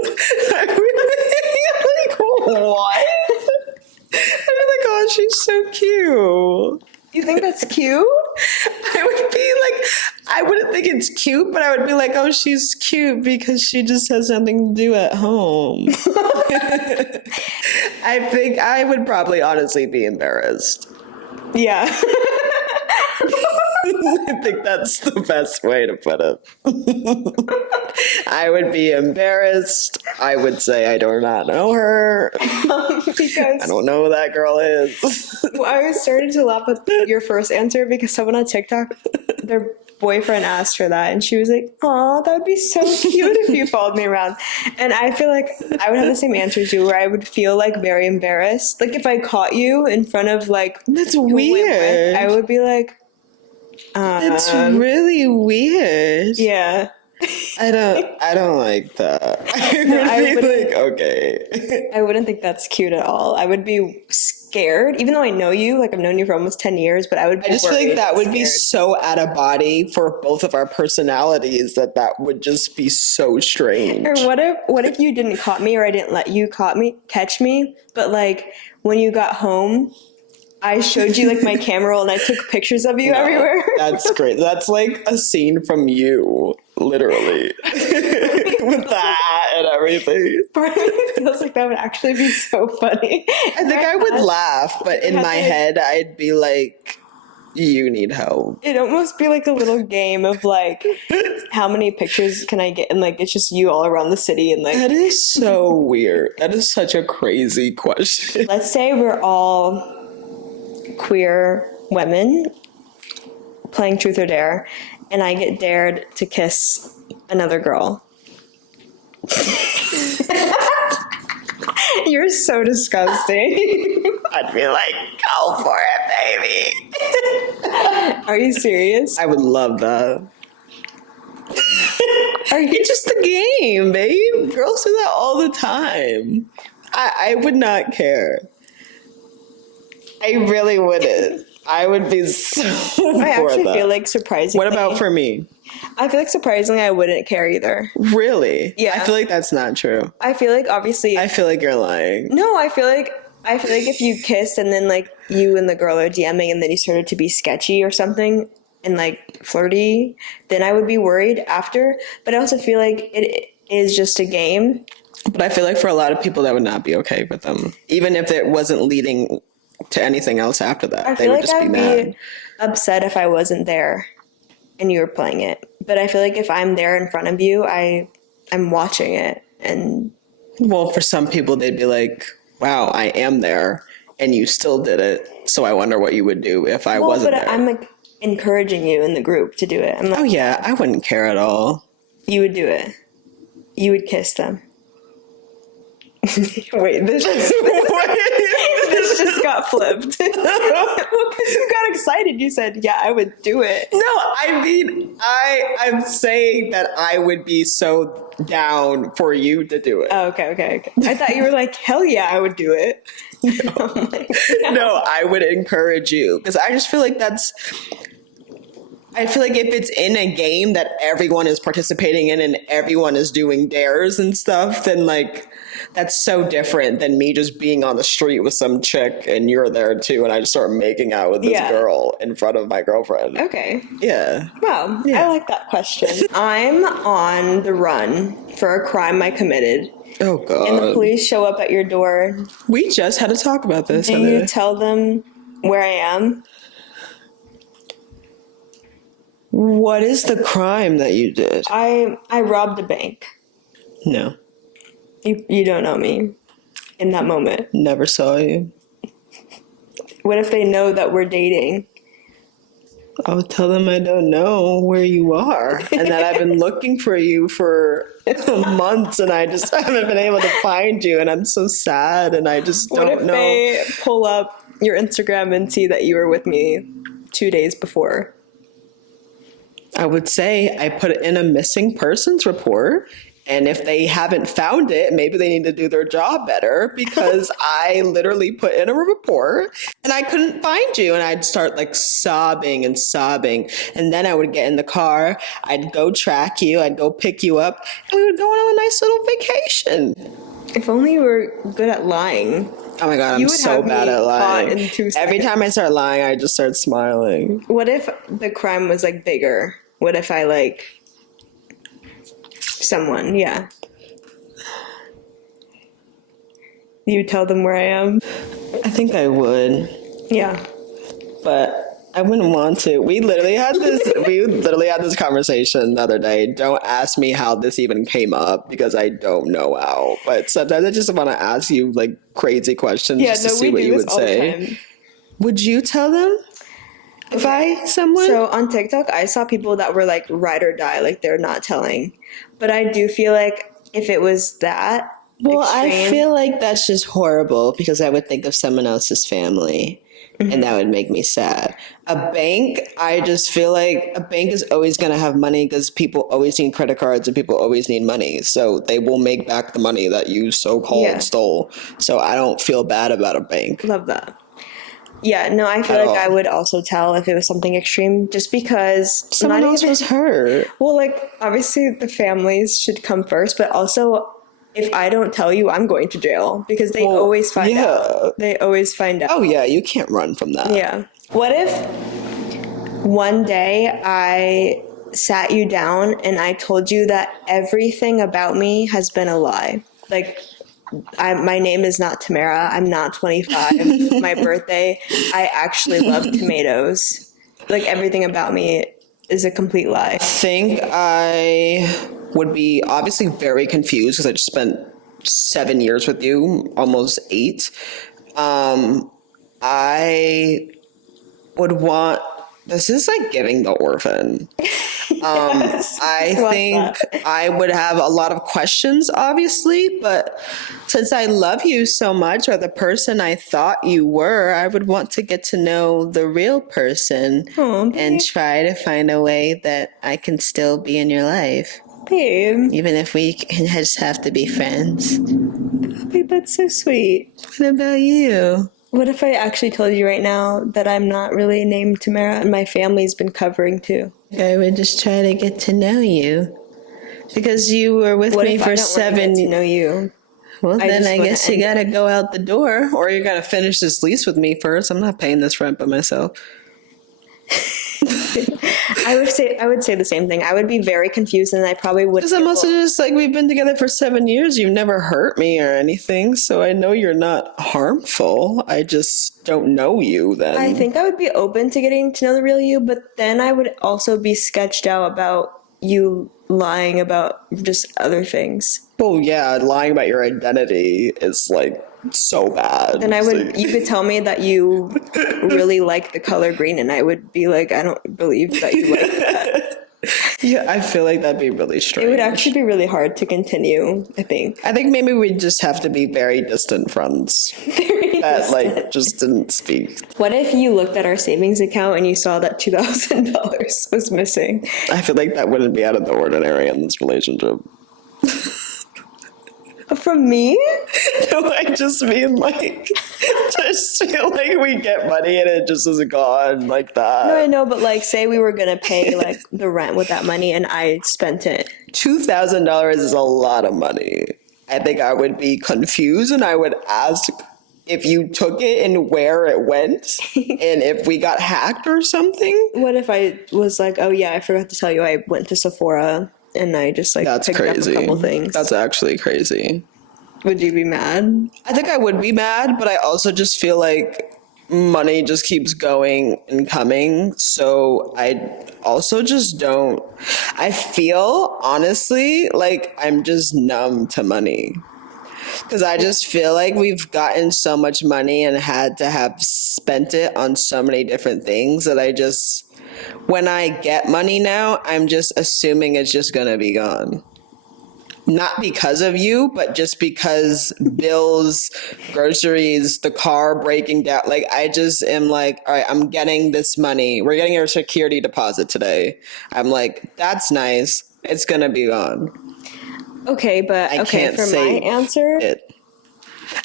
like, what? I'd be like, oh, she's so cute. You think that's cute? I would be like, I wouldn't think it's cute, but I would be like, oh, she's cute because she just has nothing to do at home. I think I would probably honestly be embarrassed. Yeah. I think that's the best way to put it. I would be embarrassed. I would say I do not know her. Because I don't know who that girl is. I was starting to laugh at your first answer because someone on TikTok, their boyfriend asked her that, and she was like, "Oh, that would be so cute if you followed me around." And I feel like I would have the same answer as you, where I would feel like very embarrassed. Like if I caught you in front of like That's who went with, weird. I would be like, That's really weird. yeah. I don't like that. I would be like, okay. I wouldn't think that's cute at all. I would be scared, even though I know you, like I've known you for almost 10 years, but I would be I just feel like worried that and would be scared. so out of body for both of our personalities that would just be so strange. Or what if you didn't catch me, or I didn't let you catch me, but like when you got home, I showed you like my camera roll and I took pictures of you everywhere. That's great. That's like a scene from You, literally. With the hat and everything. Part of me feels like that would actually be so funny. I think I would laugh, but in my head, I'd be like, you need help. It'd almost be like a little game of like, how many pictures can I get? And like, it's just you all around the city. And like, That is so weird. That is such a crazy question. let's say we're all queer women playing Truth or Dare, and I get dared to kiss another girl. You're so disgusting. I'd be like, go for it, baby. Are you serious? I would love that. It's just the game, babe. Girls do that all the time. I would not care. I really wouldn't. I would be so I for actually that. feel like surprisingly. What about for me? I feel like surprisingly I wouldn't care either. Really? Yeah. I feel like that's not true. I feel like obviously. I feel like you're lying. No, I feel like if you kissed and then like you and the girl are DMing and then you started to be sketchy or something and like flirty, then I would be worried after. But I also feel like it is just a game. But I feel like for a lot of people that would not be okay with them. Even if it wasn't leading to anything else after that. I They feel would like just I'd be mad. be upset if I wasn't there and you were playing it. But I feel like if I'm there in front of you, I'm watching it. And Well, for some people, they'd be like, wow, I am there, and you still did it. So I wonder what you would do if I wasn't there. I'm like encouraging you in the group to do it. I'm like, Oh, yeah, I wouldn't care at all. you would do it. You would kiss them. Wait, this just got flipped. Well, because you got excited. You said, yeah, I would do it. No, I mean, I'm saying that I would be so down for you to do it. Oh, okay. I thought you were like, hell yeah, I would do it. No, I would encourage you because I just feel like I feel like if it's in a game that everyone is participating in and everyone is doing dares and stuff, then like that's so different than me just being on the street with some chick and you're there too and I just start making out with this girl in front of my girlfriend. Okay. Yeah. Wow. Yeah. I like that question. I'm on the run for a crime I committed. Oh, God. And the police show up at your door. We just had to talk about this. Do you tell them where I am? What is the crime that you did? I robbed a bank. No. You don't know me in that moment. Never saw you. What if they know that we're dating? I would tell them I don't know where you are and that I've been looking for you for months and I just haven't been able to find you and I'm so sad and I just don't know. What if they pull up your Instagram and see that you were with me 2 days before? I would say I put it in a missing persons report. And if they haven't found it, maybe they need to do their job better because I literally put in a report and I couldn't find you. And I'd start like sobbing and sobbing. And then I would get in the car. I'd go track you. I'd go pick you up. And we would go on a nice little vacation. If only you were good at lying. Oh my God, I'm so bad at lying. In 2 seconds. Every time I start lying, I just start smiling. What if the crime was like bigger? What if I like someone? Yeah. You tell them where I am? I think I would. Yeah. But I wouldn't want to. We literally had this conversation the other day. Don't ask me how this even came up because I don't know how. But sometimes I just want to ask you like crazy questions just to see what you would say. Would you tell them if someone? So on TikTok, I saw people that were like ride or die, like they're not telling. But I do feel like if it was that Well, extreme, I feel like that's just horrible because I would think of someone else's family. And that would make me sad. A bank, I just feel like a bank is always going to have money because people always need credit cards and people always need money. So they will make back the money that you so-called stole. So I don't feel bad about a bank. Love that. Yeah, no, I feel like I would also tell if it was something extreme just because someone else was hurt. Well, like, obviously the families should come first, but also if I don't tell you, I'm going to jail because they always find out. They always find out. Oh, yeah, you can't run from that. Yeah. What if one day I sat you down and I told you that everything about me has been a lie? Like, my name is not Tamera. I'm not 25. My birthday, I actually love tomatoes. Like, everything about me is a complete lie. I think I would be obviously very confused because I just spent 7 years with you, almost 8. I would want, this is like giving the orphan. Yes, I think I would have a lot of questions, obviously, but since I love you so much, or the person I thought you were, I would want to get to know the real person and try to find a way that I can still be in your life. Babe. Even if we can just have to be friends. Babe, that's so sweet. What about you? What if I actually told you right now that I'm not really named Tamera and my family's been covering too? I would just try to get to know you. Because you were with me for 7 years. To know you? Well, then I guess you gotta go out the door, or you're gonna finish this lease with me first. I'm not paying this rent by myself. I would say the same thing. I would be very confused, and I probably would. Because I'm also just like, we've been together for 7 years. You've never hurt me or anything, so I know you're not harmful. I just don't know you. Then I think I would be open to getting to know the real you, but then I would also be sketched out about you lying about just other things. Well, yeah, lying about your identity is like so bad. And you could tell me that you really like the color green, and I would be like, I don't believe that you like that. Yeah, I feel like that'd be really strange. It would actually be really hard to continue, I think. I think maybe we'd just have to be very distant friends. Like, just didn't speak. What if you looked at our savings account and you saw that $2,000 was missing? I feel like that wouldn't be out of the ordinary in this relationship. From me? No, I just mean like, just feel like we get money and it just is gone like that. No, I know, but like, say we were gonna pay like the rent with that money and I spent it. $2,000 is a lot of money. I think I would be confused and I would ask if you took it and where it went and if we got hacked or something. What if I was like, oh yeah, I forgot to tell you I went to Sephora and I just like picked up a couple things. That's actually crazy. Would you be mad? I think I would be mad, but I also just feel like money just keeps going and coming. So I also just don't. I feel honestly like I'm just numb to money. Because I just feel like we've gotten so much money and had to have spent it on so many different things that I just, when I get money now, I'm just assuming it's just going to be gone. Not because of you, but just because bills, groceries, the car breaking down. Like, I just am like, all right, I'm getting this money. We're getting our security deposit today. I'm like, that's nice. It's going to be gone. Okay, but I can't for say my answer,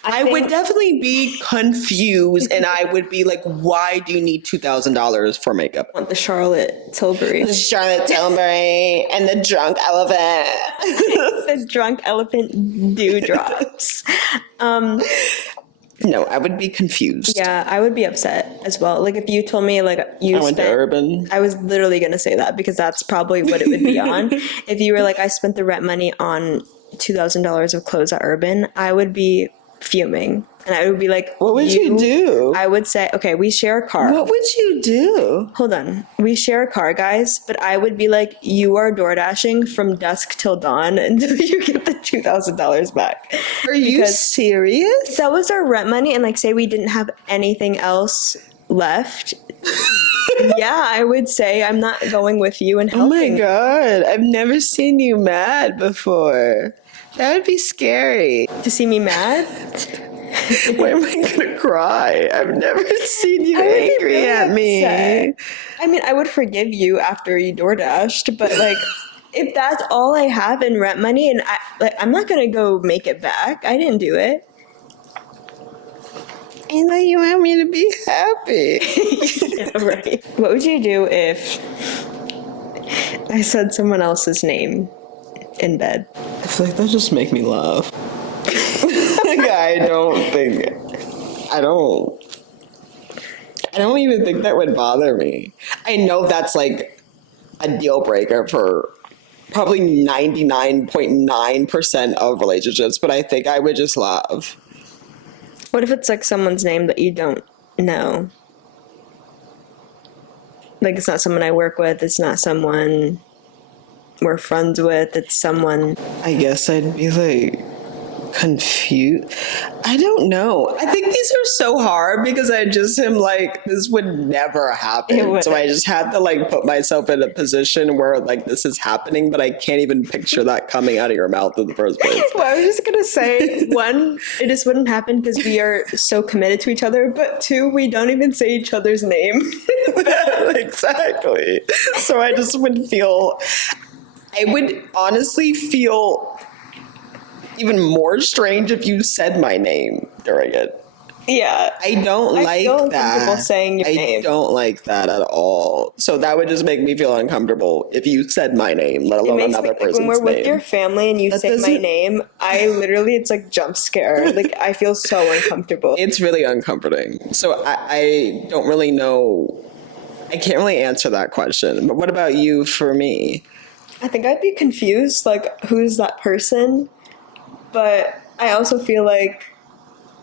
I would definitely be confused, and I would be like, "Why do you need $2,000 for makeup?" I want the Charlotte Tilbury, and the drunk elephant, the drunk elephant dewdrops. No, I would be confused. Yeah, I would be upset as well. Like if you told me like I went to Urban. I was literally gonna say that because that's probably what it would be on. If you were like, I spent the rent money on $2,000 of clothes at Urban, I would be fuming. And I would be like, what would you do? I would say, okay, we share a car. What would you do? Hold on. We share a car, guys, but I would be like, you are door dashing from dusk till dawn until you get the $2,000 back. Are you serious? That was our rent money, and like say we didn't have anything else left. Yeah, I would say I'm not going with you and helping. Oh my God, I've never seen you mad before. That would be scary. To see me mad? Why am I gonna cry? I've never seen you angry really at me. Upset. I mean, I would forgive you after you door dashed, but like, if that's all I have in rent money, and I'm not gonna go make it back. I didn't do it. And then you want me to be happy. Yeah, right. What would you do if I said someone else's name in bed? I feel like that just make me laugh. I don't even think that would bother me. I know that's like a deal breaker for probably 99.9% of relationships, but I think I would just laugh. What if it's like someone's name that you don't know? Like it's not someone I work with, it's not someone we're friends with, it's someone... I guess I'd be like confused. I don't know. I think these are so hard because I just am like, this would never happen. So I just have to like put myself in a position where like this is happening, but I can't even picture that coming out of your mouth in the first place. Well, I was just gonna say, one, it just wouldn't happen because we are so committed to each other, but two, we don't even say each other's name. Exactly. So I just would feel, I would honestly feel even more strange if you said my name during it. Yeah. I don't like that. Saying your name. I don't like that at all. So that would just make me feel uncomfortable if you said my name, let alone another person's name. When we're with your family and you say my name, I literally, it's like jump scare. Like I feel so uncomfortable. It's really uncomforting. So I don't really know. I can't really answer that question. But what about you for me? I think I'd be confused. Like, who's that person? But I also feel like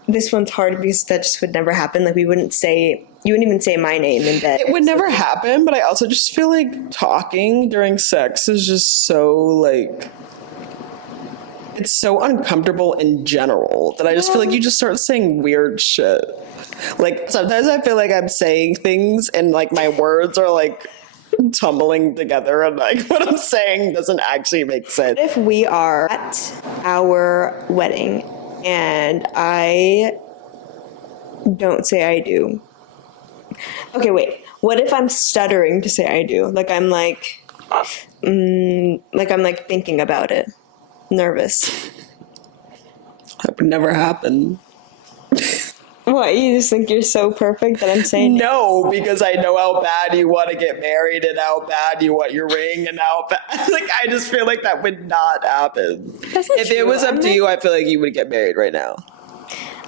this one's hard because that just would never happen. Like you wouldn't even say my name in bed. It would never happen, but I also just feel like talking during sex is just so like, it's so uncomfortable in general that I just feel like you just start saying weird shit. Like sometimes I feel like I'm saying things and like my words are like tumbling together and like what I'm saying doesn't actually make sense. If we are at our wedding and I don't say I do. Okay, wait. What if I'm stuttering to say I do? Like I'm like I'm like thinking about it. Nervous. That would never happen. What, you just think you're so perfect that I'm saying no, because I know how bad you want to get married and how bad you want your ring and how bad, like I just feel like that would not happen. If it was up to you, I feel like you would get married right now.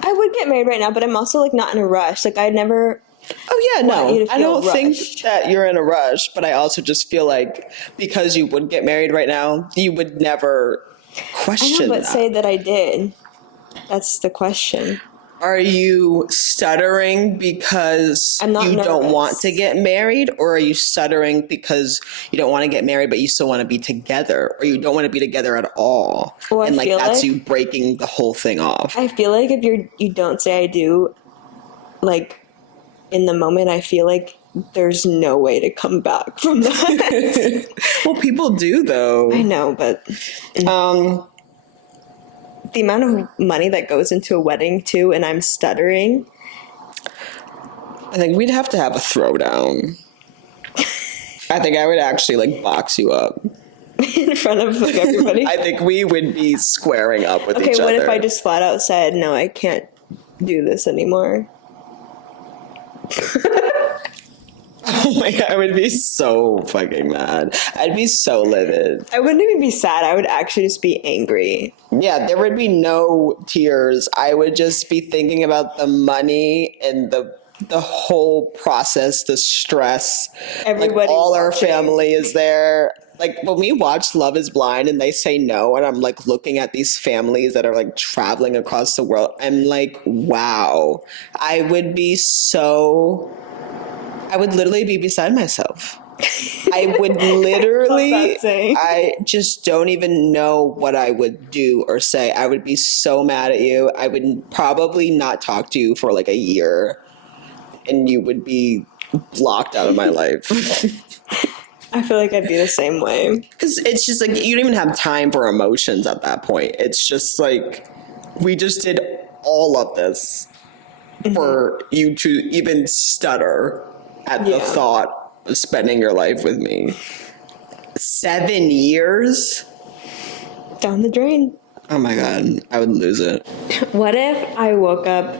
I would get married right now, but I'm also like not in a rush. Like I'd never. Oh yeah, no, I don't think that you're in a rush, but I also just feel like because you would get married right now, you would never question that. Say that I did. That's the question. Are you stuttering because you don't want to get married, or are you stuttering because you don't want to get married but you still want to be together, or you don't want to be together at all? Well, and like that's you breaking the whole thing off. I feel like if you don't say I do, like in the moment, I feel like there's no way to come back from that. Well, people do though. I know, but the amount of money that goes into a wedding too, and I'm stuttering. I think we'd have to have a throwdown. I think I would actually like box you up in front of like everybody. I think we would be squaring up with each other. Okay, what if I just flat out said, no, I can't do this anymore? Oh my God, I would be so fucking mad. I'd be so livid. I wouldn't even be sad. I would actually just be angry. Yeah, there would be no tears. I would just be thinking about the money and the whole process, the stress. Everybody like all our watching. family is there. Like when we watch Love is Blind and they say no, and I'm like looking at these families that are like traveling across the world, I'm like, wow. I would literally be beside myself. I would literally, I just don't even know what I would do or say. I would be so mad at you. I would probably not talk to you for like a year, and you would be blocked out of my life. I feel like I'd be the same way. Because it's just like, you don't even have time for emotions at that point. It's just like, we just did all of this for you to even stutter at the thought of spending your life with me. 7 years? Down the drain. Oh my God, I would lose it. What if I woke up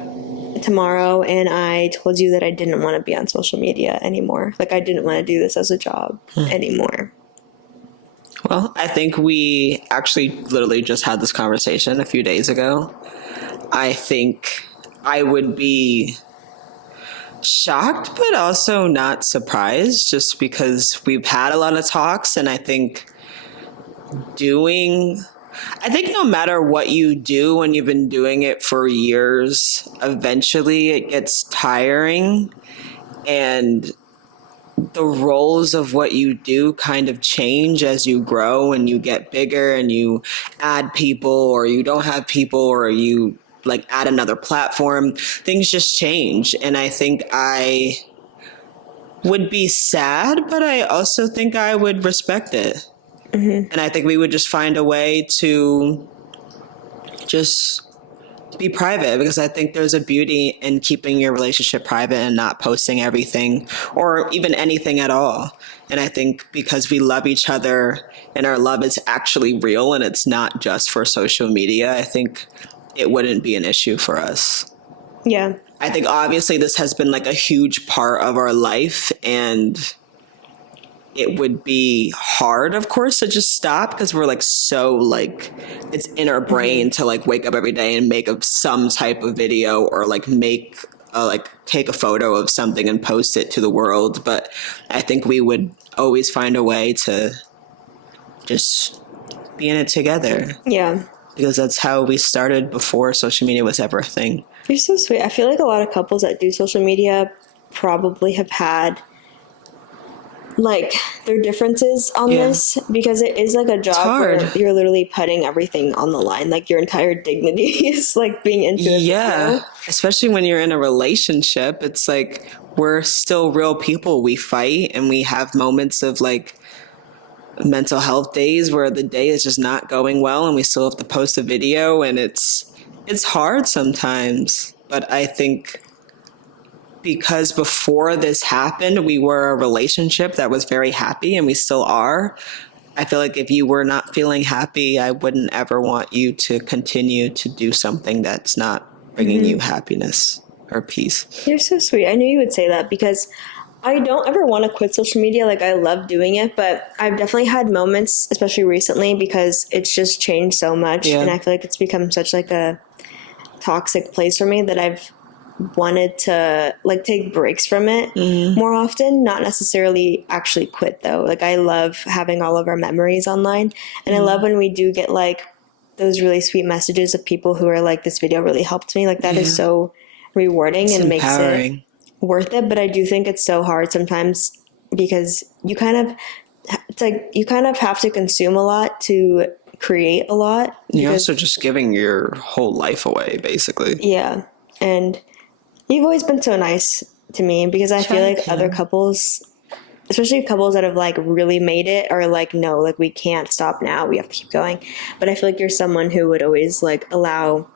tomorrow and I told you that I didn't want to be on social media anymore? Like, I didn't want to do this as a job anymore. Well, I think we actually literally just had this conversation a few days ago. I think I would be shocked, but also not surprised, just because we've had a lot of talks, and I think no matter what you do when you've been doing it for years, eventually it gets tiring, and the roles of what you do kind of change as you grow and you get bigger and you add people, or you don't have people, or you like add another platform. Things just change. And I think I would be sad, but I also think I would respect it. And I think we would just find a way to just be private, because I think there's a beauty in keeping your relationship private and not posting everything or even anything at all. And I think because we love each other and our love is actually real and it's not just for social media, I think it wouldn't be an issue for us. Yeah. I think obviously this has been like a huge part of our life, and it would be hard, of course, to just stop, because we're like so like, it's in our brain to like wake up every day and make some type of video, or like take a photo of something and post it to the world. But I think we would always find a way to just be in it together. Yeah. Because that's how we started before social media was ever a thing. You're so sweet. I feel like a lot of couples that do social media probably have had like their differences on this, because it is like a job where you're literally putting everything on the line. Like your entire dignity is like being into it. Yeah. Especially when you're in a relationship, it's like we're still real people. We fight and we have moments of like mental health days where the day is just not going well and we still have to post a video, and it's hard sometimes. But I think because before this happened, we were a relationship that was very happy, and we still are. I feel like if you were not feeling happy, I wouldn't ever want you to continue to do something that's not bringing you happiness or peace. You're so sweet. I knew you would say that, because I don't ever want to quit social media. Like, I love doing it, but I've definitely had moments, especially recently, because it's just changed so much. Yeah. And I feel like it's become such like a toxic place for me that I've wanted to like take breaks from it more often, not necessarily actually quit though. Like, I love having all of our memories online, and I love when we do get like those really sweet messages of people who are like, this video really helped me. Like, that is so rewarding. It's and empowering. Makes it worth it. But I do think it's so hard sometimes, because you kind of have to consume a lot to create a lot. You're also just giving your whole life away, basically. Yeah. And you've always been so nice to me, because I feel like other couples, especially couples that have like really made it, are like, no, like we can't stop now. We have to keep going. But I feel like you're someone who would always like allow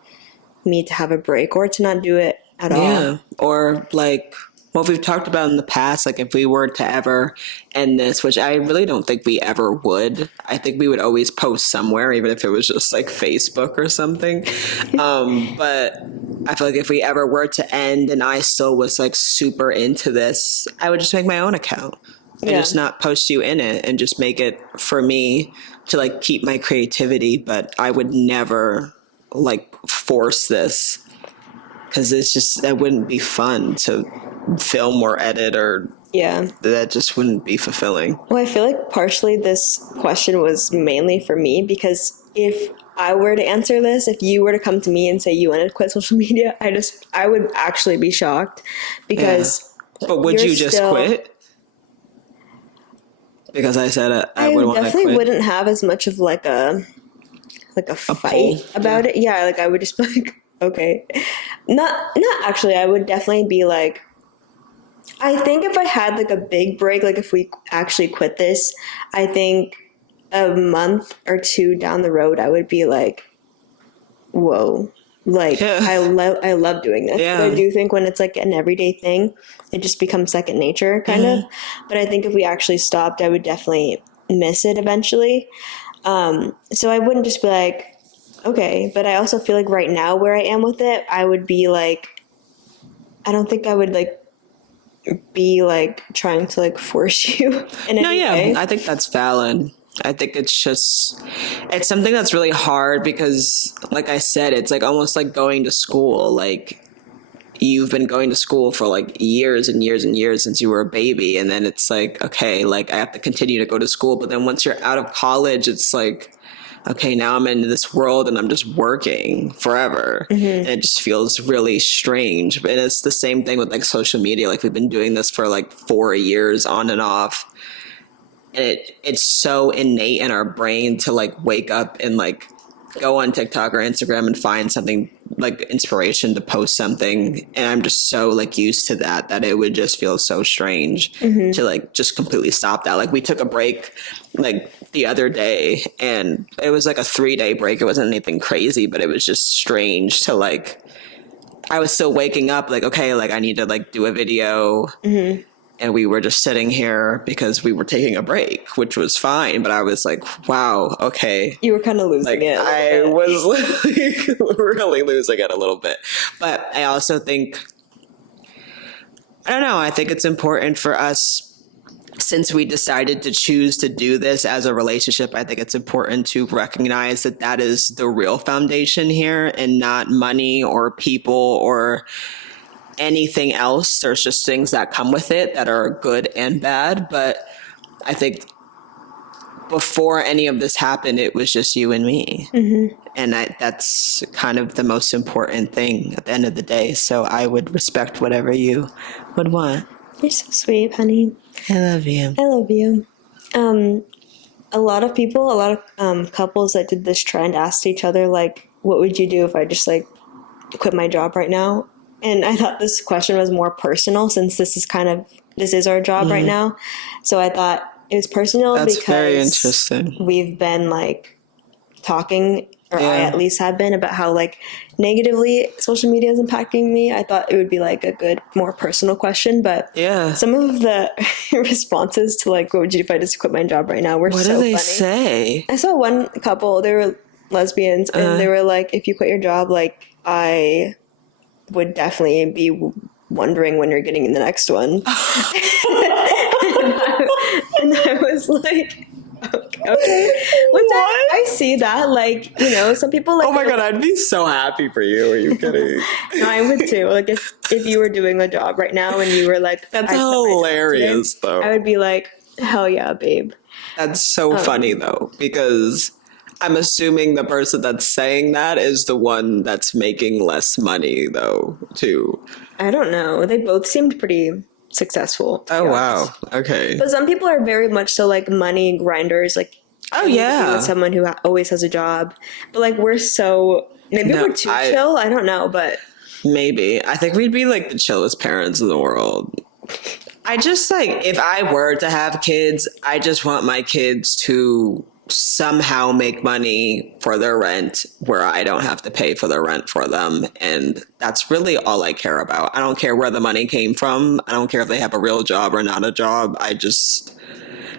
me to have a break or to not do it at all. Yeah. Or like what we've talked about in the past, like if we were to ever end this, which I really don't think we ever would, I think we would always post somewhere, even if it was just like Facebook or something. But I feel like if we ever were to end and I still was like super into this, I would just make my own account and just not post you in it and just make it for me to like keep my creativity. But I would never like force this because it's just, that wouldn't be fun to film or edit, or that just wouldn't be fulfilling. Well, I feel like partially this question was mainly for me, because if I were to answer this, if you were to come to me and say you wanted to quit social media, I would actually be shocked, because but would you just quit? Because I said I would want to quit. I definitely wouldn't have as much of like a fight about it. Yeah, like I would just be like, okay. Not actually, I would definitely be like, I think if I had like a big break, like if we actually quit this, I think a month or two down the road, I would be like, whoa, like I love doing this. But I do think when it's like an everyday thing, it just becomes second nature kind of. But I think if we actually stopped, I would definitely miss it eventually. So I wouldn't just be like, okay. But I also feel like right now where I am with it, I would be like, I don't think I would like be like trying to like force you in any way. I think that's valid. I think it's something that's really hard because, like I said, it's like almost like going to school. Like you've been going to school for like years and years and years since you were a baby, and then it's like, okay, like I have to continue to go to school. But then once you're out of college, it's like, okay, now I'm in this world and I'm just working forever. And it just feels really strange. And it's the same thing with like social media. Like we've been doing this for like 4 years on and off. And it's so innate in our brain to like wake up and like go on TikTok or Instagram and find something like inspiration to post something. And I'm just so like used to that it would just feel so strange to like just completely stop that. Like we took a break like the other day, and it was like a 3-day break. It wasn't anything crazy, but it was just strange to like, I was still waking up like, okay, like I need to like do a video. And we were just sitting here because we were taking a break, which was fine. But I was like, wow, okay. You were kind of losing it. I was like, really losing it a little bit. But I also think, I don't know, I think it's important for us, since we decided to choose to do this as a relationship, I think it's important to recognize that that is the real foundation here, and not money or people or anything else. There's just things that come with it that are good and bad. But I think before any of this happened, it was just you and me. And that's kind of the most important thing at the end of the day. So I would respect whatever you would want. You're so sweet, honey. I love you. I love you. A lot of people, couples that did this trend asked each other, like, what would you do if I just like quit my job right now? And I thought this question was more personal, since this is our job right now. So I thought it was personal. That's because very interesting. We've been like talking, or I at least have been, about how like negatively social media is impacting me. I thought it would be like a good, more personal question, but some of the responses to like, what would you do if I just quit my job right now, were so funny. What do they say? I saw one couple, they were lesbians, and they were like, if you quit your job, like I would definitely be wondering when you're getting in the next one. and I was like, okay. Which I see that, like, you know, some people like, oh my God, I'd be so happy for you. Are you kidding? No, I would too. Like if you were doing a job right now and you were like, that's hilarious though. I would be like, hell yeah, babe. That's so funny though, because I'm assuming the person that's saying that is the one that's making less money, though, too. I don't know. They both seemed pretty successful. Oh, wow. Okay. But some people are very much so, like, money grinders. Like, oh, yeah. With someone who always has a job. But, like, we're so... Maybe we're too chill. I don't know, but... Maybe. I think we'd be, like, the chillest parents in the world. I just, like, if I were to have kids, I just want my kids to somehow make money for their rent where I don't have to pay for the rent for them. And that's really all I care about. I don't care where the money came from. I don't care if they have a real job or not a job. I just,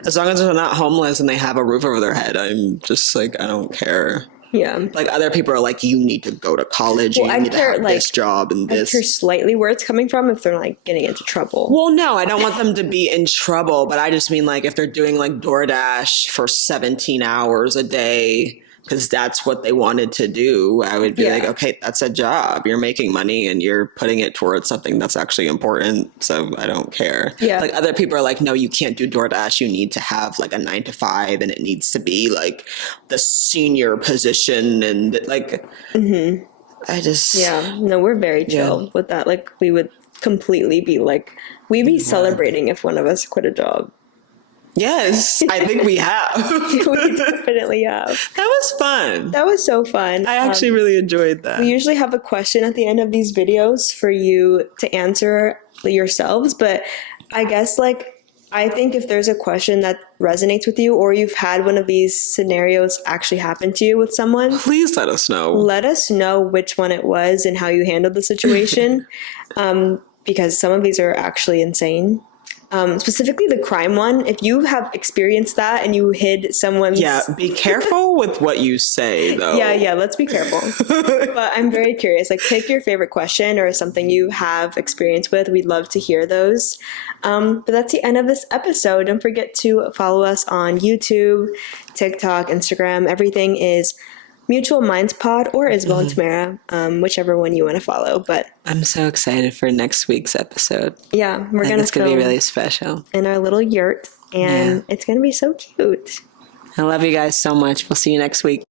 as long as they're not homeless and they have a roof over their head, I'm just like, I don't care. Yeah. Like other people are like, you need to go to college, Well, you need to have this job and I this. care slightly where it's coming from if they're like getting into trouble. Well, no, I don't want them to be in trouble, but I just mean like if they're doing like DoorDash for 17 hours a day because that's what they wanted to do, I would be like, okay, that's a job. You're making money and you're putting it towards something that's actually important. So I don't care. Yeah. Like other people are like, no, you can't do DoorDash. You need to have like a 9 to 5 and it needs to be like the senior position and like, I just. Yeah. No, we're very chill with that. Like we would completely be like, we'd be celebrating if one of us quit a job. Yes, I think we have. We definitely have. That was fun. That was so fun. I actually really enjoyed that. We usually have a question at the end of these videos for you to answer yourselves, but I guess like I think if there's a question that resonates with you or you've had one of these scenarios actually happen to you with someone, please let us know. Let us know which one it was and how you handled the situation, because some of these are actually insane. Specifically the crime one, if you have experienced that and you hid someone's... Yeah, be careful with what you say, though. Yeah, let's be careful. But I'm very curious. Like, pick your favorite question or something you have experience with. We'd love to hear those. But that's the end of this episode. Don't forget to follow us on YouTube, TikTok, Instagram. Everything is Mutual Minds Pod or Isabel and Tamera, whichever one you want to follow. But I'm so excited for next week's episode. Yeah, it's gonna be really special in our little yurt, and it's gonna be so cute. I love you guys so much. We'll see you next week.